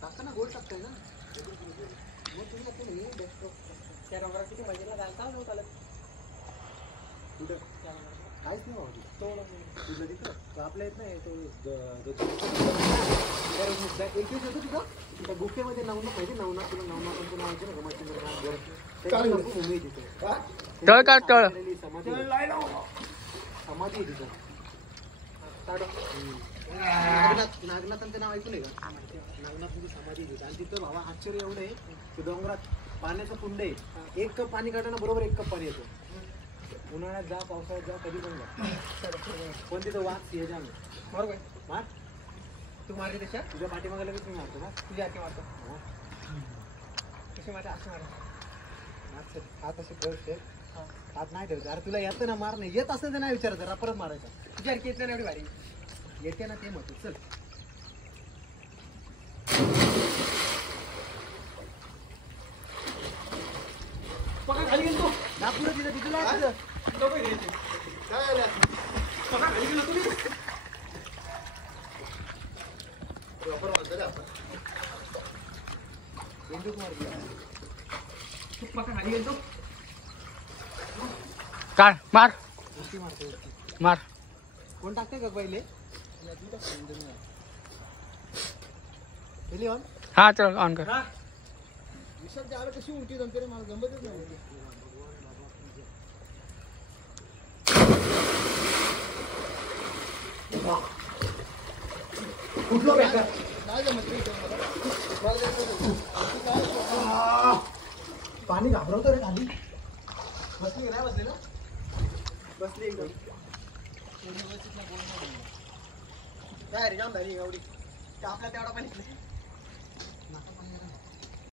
टाकता ना, गोल टाकताय ना मग तुम्ही टाकतो नाही त्या रंगाला किती मजेला घालता हो चालत कुठं काहीच नाही बाबा तुझं तिथं तो आपल्या येत नाही तो एक दिवस होतो तिथं त्या गुफेमध्ये नवना पाहिजे नवना तुला नवना पण नाव आहे ना गमाचंद्र भूमी आहे तिथं तळ काढ तळ समाधी आहे तिथं नागनाथांचं नाव ऐकलंय का नागनाथांची समाधी आहे आणि तिथं भावा आश्चर्य एवढं आहे की डोंगरात पाण्याचं कुंड आहे 1 कप पाणी काढताना बरोबर 1 कप पाणी येतं उन्हाळ्यात जा पावसाळ्यात जा कधी पण जा पण तिथं वाघ सिंह जाम बरोबर मार तू मारते त्याच्या तुझ्या पाठीमागे लगेच मी मारतो ना तुझ्या हाती मारतो कशी मारते असं मार हात असे ठेवते हात नाही ठेवते अरे तुला येतं ना मार नाही येत असेल तर नाही विचारायचं जरा परत मारायचा तुझ्या हरकी येत नाही एवढी भारी येते ना ते म्हणतो चल पका खाली गेलो नागपूर तिथं तिथं पका खाली गेलो तुम्ही पका खाली गेलो काढ मार मार कोण टाकते का पहिले ऑन हा चल ऑन कर विशाल त्याला कशी उलटी जमते रे मला जमतच नाही कुठलं बेकार नाही जमत पाणी घाबरवतो रे खाली बसली नाही बसली ना बसली एकदम काय रे जाम झाली एवढी आपल्या तेवढा पाणी